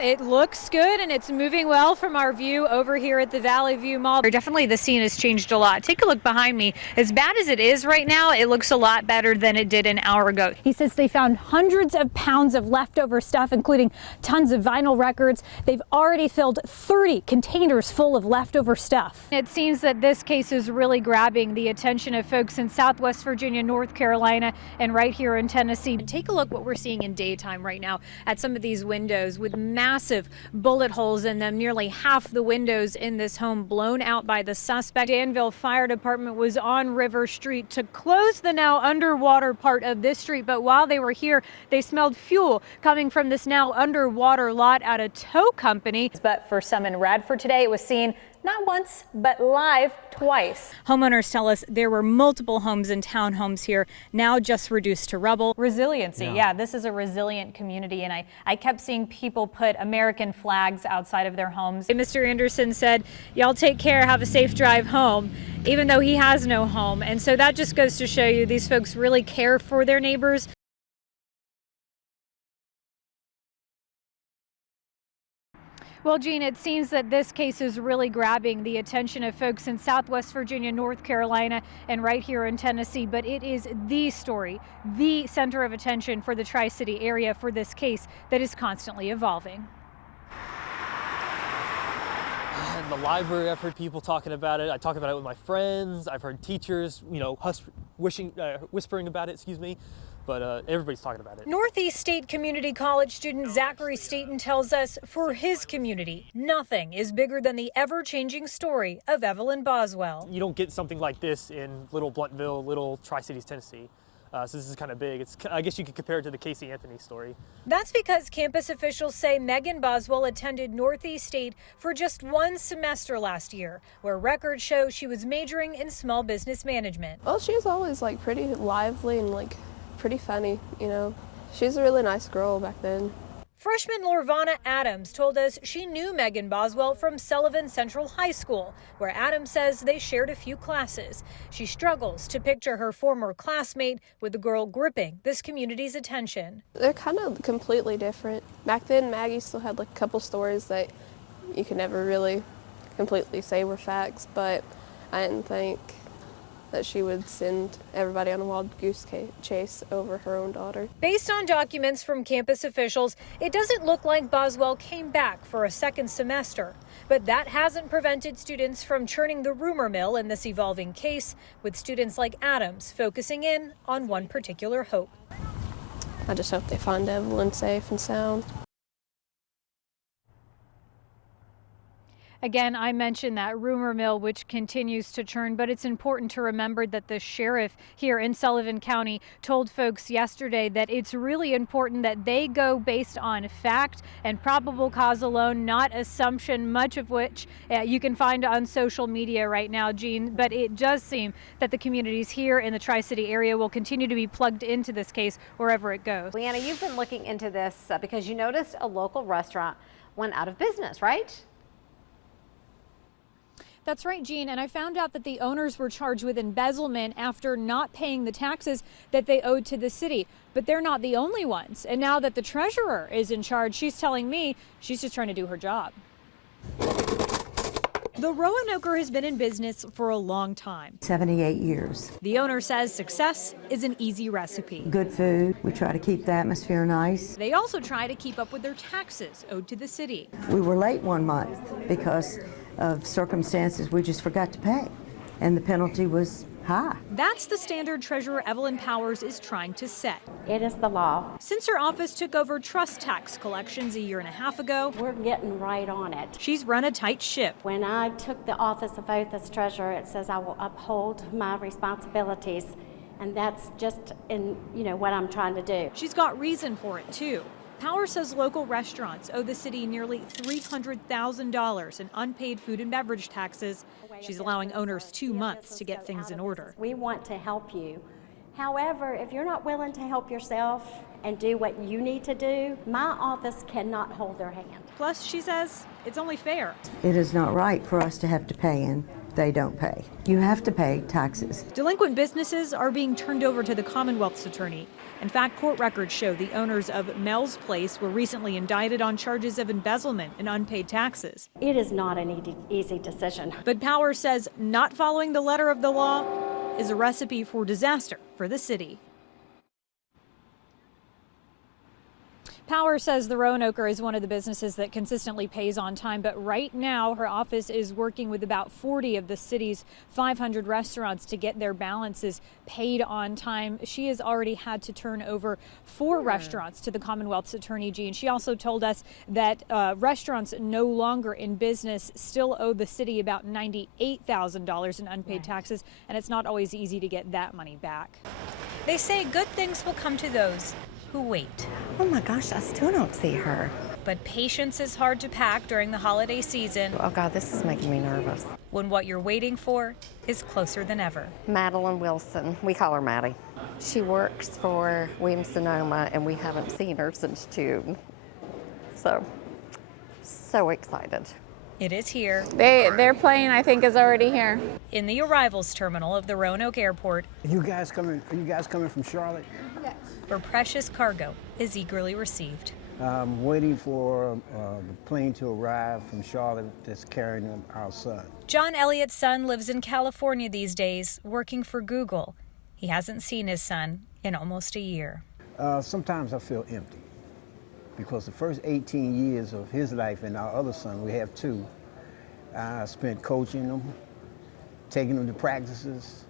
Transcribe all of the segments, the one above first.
It looks good and it's moving well from our view over here at the Valley View Mall. Definitely the scene has changed a lot. Take a look behind me. As bad as it is right now, it looks a lot better than it did an hour ago. He says they found hundreds of pounds of leftover stuff, including tons of vinyl records. They've already filled 30 containers full of leftover stuff. It seems that this case is really grabbing the attention of folks in Southwest Virginia, North Carolina, and right here in Tennessee. Take a look what we're seeing in daytime right now at some of these windows with massive bullet holes in them. Nearly half the windows in this home blown out by the suspect. Danville Fire Department was on River Street to close the now underwater part of this street, but while they were here, they smelled fuel coming from this now underwater lot at a tow company. But for some in Radford today, it was seen not once, but live twice. Homeowners tell us there were multiple homes and townhomes here, now just reduced to rubble. Resiliency, yeah, this is a resilient community, and I kept seeing people put American flags outside of their homes. Mr. Anderson said, y'all take care, have a safe drive home, even though he has no home. And so that just goes to show you these folks really care for their neighbors. Well, Jean, it seems that this case is really grabbing the attention of folks in Southwest Virginia, North Carolina, and right here in Tennessee. But it is the story, the center of attention for the Tri-City area for this case that is constantly evolving. In the library, I've heard people talking about it. I talk about it with my friends. I've heard teachers, whispering about it, But everybody's talking about it. Northeast State Community College student Zachary Staten tells us for his community, nothing is bigger than the ever-changing story of Evelyn Boswell. You don't get something like this in Little Blunttville, Little Tri-Cities, Tennessee. So this is kind of big. I guess you could compare it to the Casey Anthony story. That's because campus officials say Megan Boswell attended Northeast State for just one semester last year, where records show she was majoring in small business management. Well, she was always pretty lively and pretty funny, She's a really nice girl back then. Freshman Lorvana Adams told us she knew Megan Boswell from Sullivan Central High School, where Adams says they shared a few classes. She struggles to picture her former classmate with the girl gripping this community's attention. They're kind of completely different. Back then, Maggie still had a couple stories that you could never really completely say were facts, but I didn't think that she would send everybody on a wild goose chase over her own daughter. Based on documents from campus officials, it doesn't look like Boswell came back for a second semester. But that hasn't prevented students from churning the rumor mill in this evolving case, with students like Adams focusing in on one particular hope. I just hope they find Evelyn safe and sound. Again, I mentioned that rumor mill, which continues to churn, but it's important to remember that the sheriff here in Sullivan County told folks yesterday that it's really important that they go based on fact and probable cause alone, not assumption, much of which you can find on social media right now, Jean. But it does seem that the communities here in the Tri-City area will continue to be plugged into this case wherever it goes. Leanna, you've been looking into this because you noticed a local restaurant went out of business, right? That's right, Jean, and I found out that the owners were charged with embezzlement after not paying the taxes that they owed to the city. But they're not the only ones. And now that the treasurer is in charge, she's telling me she's just trying to do her job. The Roanoker has been in business for a long time. 78 years. The owner says success is an easy recipe. Good food. We try to keep the atmosphere nice. They also try to keep up with their taxes owed to the city. We were late one month because of circumstances we just forgot to pay, and the penalty was high. That's the standard Treasurer Evelyn Powers is trying to set. It is the law. Since her office took over trust tax collections a year and a half ago, we're getting right on it. She's run a tight ship. When I took the office of oath as treasurer, it says I will uphold my responsibilities, and that's just in what I'm trying to do. She's got reason for it too. Powers says local restaurants owe the city nearly $300,000 in unpaid food and beverage taxes. She's allowing owners 2 months to get things in order. We want to help you. However, if you're not willing to help yourself and do what you need to do, my office cannot hold their hand. Plus, she says, it's only fair. It is not right for us to have to pay, and they don't pay. You have to pay taxes. Delinquent businesses are being turned over to the Commonwealth's attorney. In fact, court records show the owners of Mel's Place were recently indicted on charges of embezzlement and unpaid taxes. It is not an easy decision. But Power says not following the letter of the law is a recipe for disaster for the city. Power says the Roanoker is one of the businesses that consistently pays on time, but right now her office is working with about 40 of the city's 500 restaurants to get their balances paid on time. She has already had to turn over 4 restaurants to the Commonwealth's attorney, Jean. She also told us that restaurants no longer in business still owe the city about $98,000 in unpaid taxes, and it's not always easy to get that money back. They say good things will come to those who wait. Oh my gosh, I still don't see her. But patience is hard to pack during the holiday season. Oh God, this is making me nervous. When what you're waiting for is closer than ever. Madeline Wilson, we call her Maddie. She works for Williams-Sonoma and we haven't seen her since June. So excited. It is here. Their plane, I think, is already here. In the arrivals terminal of the Roanoke Airport. Are you guys coming from Charlotte? Yes. Where precious cargo is eagerly received. I'm waiting for the plane to arrive from Charlotte that's carrying our son. John Elliott's son lives in California these days, working for Google. He hasn't seen his son in almost a year. Sometimes I feel empty because the first 18 years of his life and our other son, we have 2, I spent coaching them, taking them to practices,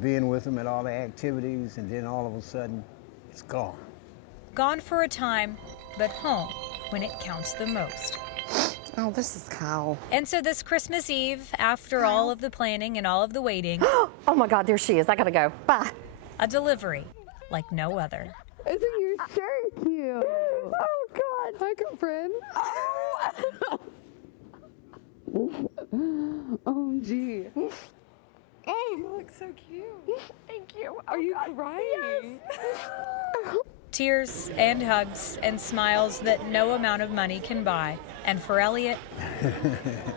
being with them at all the activities, and then all of a sudden, it's gone. Gone for a time, but home when it counts the most. Oh, this is Kyle. And so this Christmas Eve, after all of the planning and all of the waiting, Oh my God, there she is. I gotta go. Bye. a delivery like no other. Isn't your shirt cute? Oh, God. Hi, girlfriend. OMG. Oh, you look so cute. Thank you. Are you crying? Yes. Tears and hugs and smiles that no amount of money can buy. And for Elliott,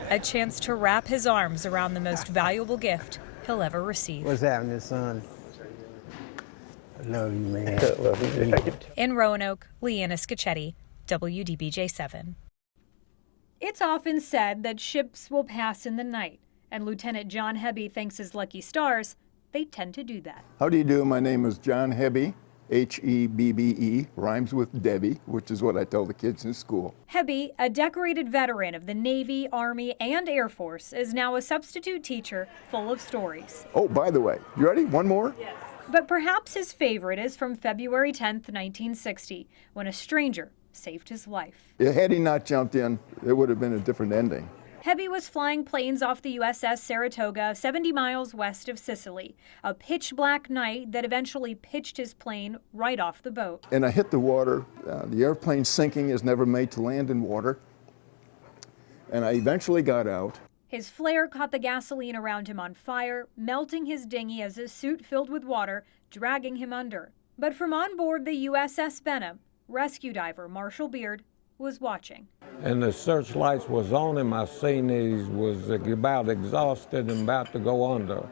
a chance to wrap his arms around the most valuable gift he'll ever receive. What's happening, son? I love you, man. I love you. In Roanoke, Leanna Scachetti, WDBJ7. It's often said that ships will pass in the night, and Lieutenant John Hebby thinks his lucky stars, they tend to do that. How do you do? My name is John Hebby, Hebbe, rhymes with Debbie, which is what I tell the kids in school. Hebby, a decorated veteran of the Navy, Army, and Air Force, is now a substitute teacher full of stories. Oh, by the way, you ready? One more? Yes. But perhaps his favorite is from February 10th, 1960, when a stranger saved his life. Had he not jumped in, it would have been a different ending. Hebby was flying planes off the USS Saratoga, 70 miles west of Sicily, a pitch-black night that eventually pitched his plane right off the boat. And I hit the water. The airplane sinking is never made to land in water. And I eventually got out. His flare caught the gasoline around him on fire, melting his dinghy as his suit filled with water, dragging him under. But from on board the USS Benham, rescue diver Marshall Beard was watching. And the searchlights was on him. I seen he was about exhausted and about to go under.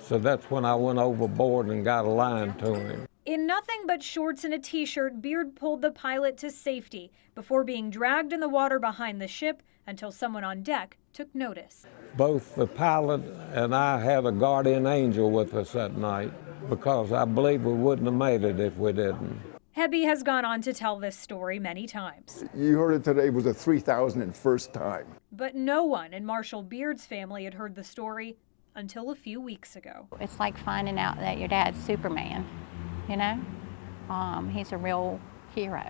So that's when I went overboard and got a line to him. In nothing but shorts and a t-shirt, Beard pulled the pilot to safety before being dragged in the water behind the ship until someone on deck took notice. Both the pilot and I had a guardian angel with us that night because I believe we wouldn't have made it if we didn't. Hebby has gone on to tell this story many times. You heard it today, was a 3,001st time. But no one in Marshall Beard's family had heard the story until a few weeks ago. It's like finding out that your dad's Superman, you know? He's a real hero.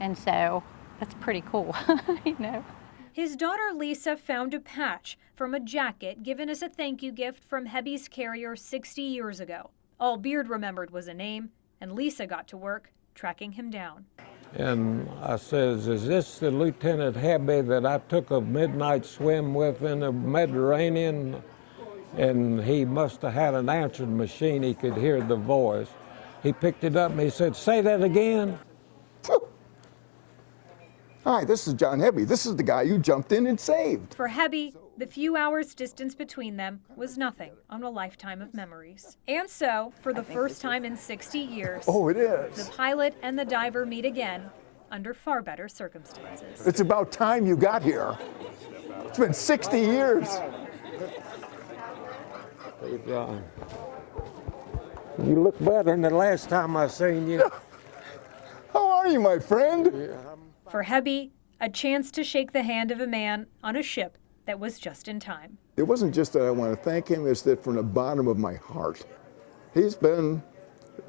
And so that's pretty cool, you know? His daughter Lisa found a patch from a jacket given as a thank you gift from Hebby's carrier 60 years ago. All Beard remembered was a name, and Lisa got to work tracking him down. And I says, is this the Lieutenant Hebby that I took a midnight swim with in the Mediterranean? And he must have had an answering machine. He could hear the voice. He picked it up and he said, say that again. Hi, this is John Hebby. This is the guy you jumped in and saved. For Hebby, The few hours distance between them was nothing on a lifetime of memories. And so, for the first time in 60 years, Oh, it is. the pilot and the diver meet again under far better circumstances. It's about time you got here. It's been 60 years. You look better than the last time I seen you. How are you, my friend? For Hebby, a chance to shake the hand of a man on a ship that was just in time. It wasn't just that I want to thank him, it's that from the bottom of my heart, he's been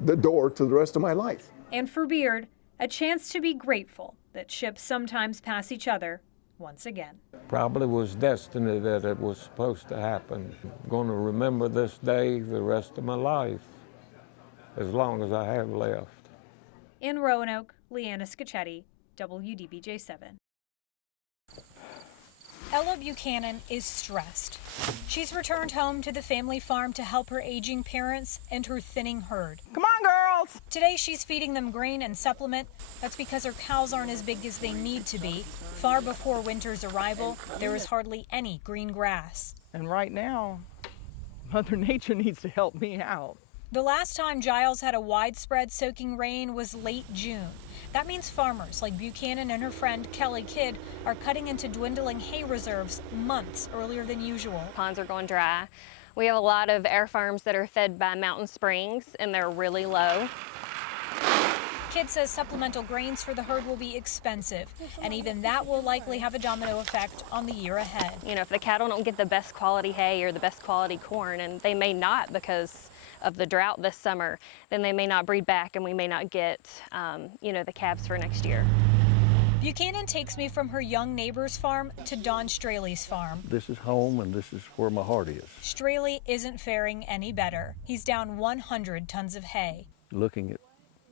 the door to the rest of my life. And for Beard, a chance to be grateful that ships sometimes pass each other once again. Probably was destiny that it was supposed to happen. I'm going to remember this day the rest of my life, as long as I have left. In Roanoke, Leanna Scachetti, WDBJ7. Ella Buchanan is stressed. She's returned home to the family farm to help her aging parents and her thinning herd. Come on, girls! Today she's feeding them grain and supplement. That's because her cows aren't as big as they need to be. Far before winter's arrival, there is hardly any green grass. And right now, Mother Nature needs to help me out. The last time Giles had a widespread soaking rain was late June. That means farmers like Buchanan and her friend Kelly Kidd are cutting into dwindling hay reserves months earlier than usual. Ponds are going dry. We have a lot of air farms that are fed by mountain springs, and they're really low. Kidd says supplemental grains for the herd will be expensive, and even that will likely have a domino effect on the year ahead. You know, if the cattle don't get the best quality hay or the best quality corn, and they may not because of the drought this summer, then they may not breed back and we may not get, you know, the calves for next year. Buchanan takes me from her young neighbor's farm to Don Straley's farm. This is home and this is where my heart is. Straley isn't faring any better. He's down 100 tons of hay. Looking at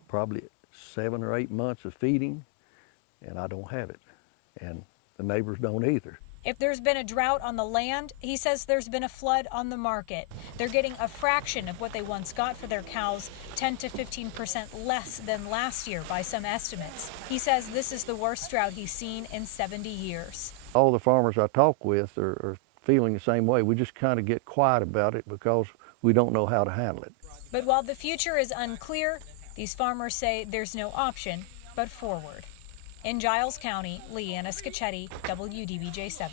probably 7 or 8 months of feeding, and I don't have it. And the neighbors don't either. If there's been a drought on the land, he says there's been a flood on the market. They're getting a fraction of what they once got for their cows, 10 to 15% less than last year by some estimates. He says this is the worst drought he's seen in 70 years. All the farmers I talk with are feeling the same way. We just kind of get quiet about it because we don't know how to handle it. But while the future is unclear, these farmers say there's no option but forward. In Giles County, Leanna Scachetti, WDBJ7.